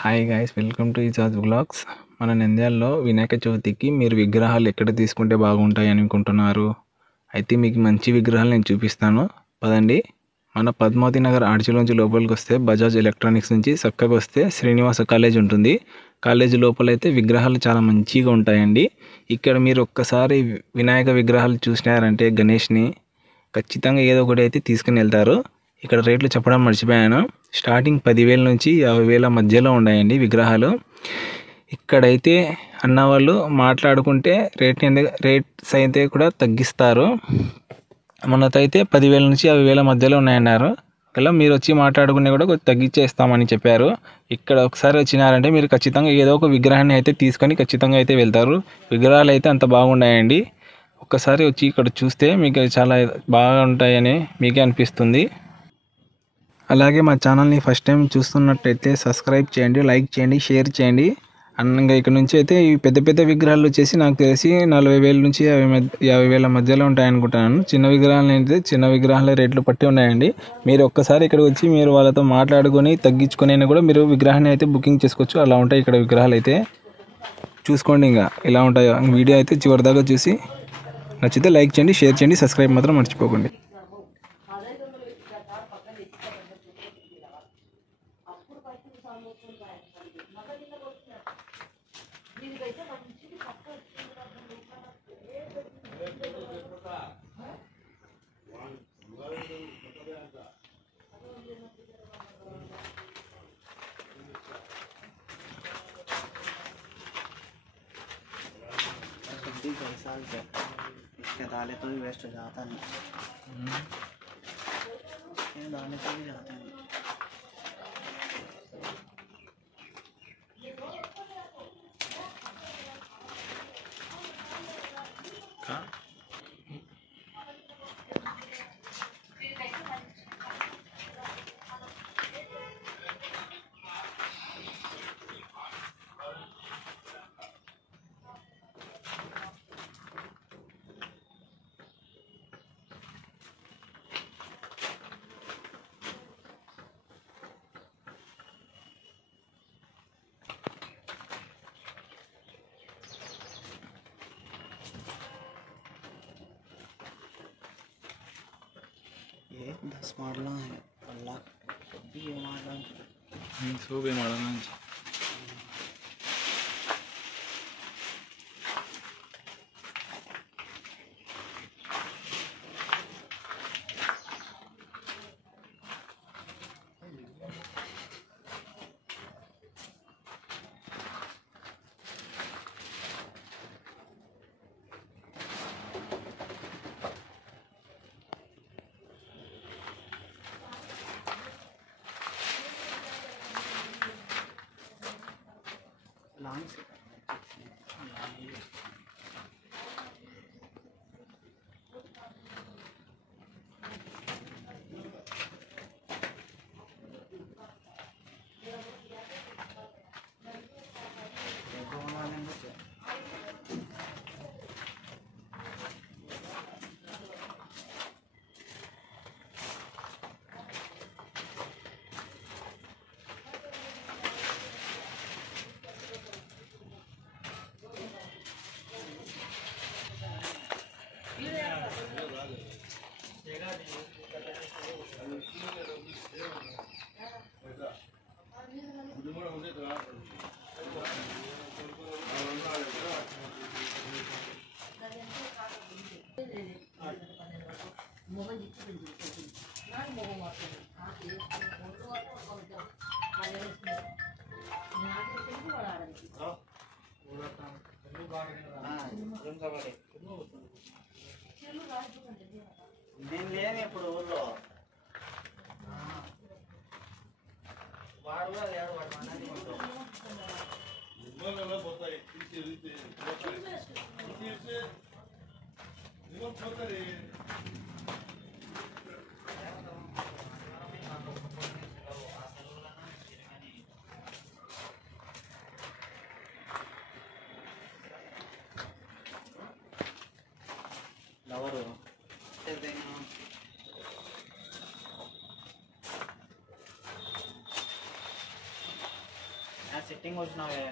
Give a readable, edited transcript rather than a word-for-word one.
Hi guys, welcome to Ijaz vlogs. మన నంద్యాలలో వినాయక చవితికి మీరు విగ్రహాలు ఎక్కడ తీసుకుంటే బాగుంటాయి అనుకుంటున్నారు? అయితే మీకు మంచి విగ్రహాలు నేను చూపిస్తాను, పదండి. మన పద్మావతి నగర్ ఆర్చిలోంచి లోపలికి వస్తే బజాజ్ ఎలక్ట్రానిక్స్ నుంచి చక్కగా వస్తే శ్రీనివాస కాలేజ్ ఉంటుంది. కాలేజ్ లోపలైతే విగ్రహాలు చాలా మంచిగా ఉంటాయండి. ఇక్కడ మీరు ఒక్కసారి వినాయక విగ్రహాలు చూసినారంటే గణేష్ని ఖచ్చితంగా ఏదో ఒకటి అయితే తీసుకుని వెళ్తారు. ఇక్కడ రేట్లు చెప్పడం మర్చిపోయాను. స్టార్టింగ్ 10,000 నుంచి 50,000 మధ్యలో ఉన్నాయండి విగ్రహాలు. ఇక్కడైతే అన్నవాళ్ళు మాట్లాడుకుంటే రేట్స్ అయితే కూడా తగ్గిస్తారు. మనతైతే 10,000 నుంచి 50,000 మధ్యలో ఉన్నాయన్నారు. అలా మీరు వచ్చి మాట్లాడుకునే కూడా కొంచెం తగ్గించేస్తామని చెప్పారు. ఇక్కడ ఒకసారి వచ్చినారంటే మీరు ఖచ్చితంగా ఏదో ఒక విగ్రహాన్ని అయితే తీసుకొని ఖచ్చితంగా అయితే వెళ్తారు. విగ్రహాలు అయితే అంత బాగున్నాయండి. ఒక్కసారి వచ్చి ఇక్కడ చూస్తే మీకు చాలా బాగా ఉంటాయని మీకే అనిపిస్తుంది. అలాగే మా ఛానల్ని ఫస్ట్ టైం చూస్తున్నట్టయితే సబ్స్క్రైబ్ చేయండి, లైక్ చేయండి, షేర్ చేయండి. ఇంకా ఇక్కడ నుంచి అయితే ఈ పెద్ద పెద్ద విగ్రహాలు వచ్చేసి నాకు తెలిసి 40,000 నుంచి 50,000 మధ్యలో ఉంటాయనుకుంటున్నాను. చిన్న విగ్రహాలు అయితే చిన్న విగ్రహాల రేట్లు పట్టి ఉన్నాయండి. మీరు ఒక్కసారి ఇక్కడ వచ్చి మీరు వాళ్ళతో మాట్లాడుకొని తగ్గించుకొని కూడా మీరు విగ్రహాన్ని అయితే బుకింగ్ చేసుకోవచ్చు. అలా ఉంటాయి ఇక్కడ విగ్రహాలు అయితే. చూసుకోండి ఇంకా ఇలా ఉంటాయో. వీడియో అయితే చివరిదాకా చూసి నచ్చితే లైక్ చేయండి, షేర్ చేయండి, సబ్స్క్రైబ్ మాత్రం మర్చిపోకండి. साल से इसके दाले तो भी वेस्ट हो जाता नहीं, इसके दाले तो भी जाते हैं। ये 10 मॉडल हैं, अल्लाह भी ये मॉडल सो भी मॉडल लॉन्ग से నేను లేని ఇప్పుడు ఊళ్ళో వాడు కూడా లేడు, వాడు మనది ఎవరు సెట్టింగ్ వచ్చినావే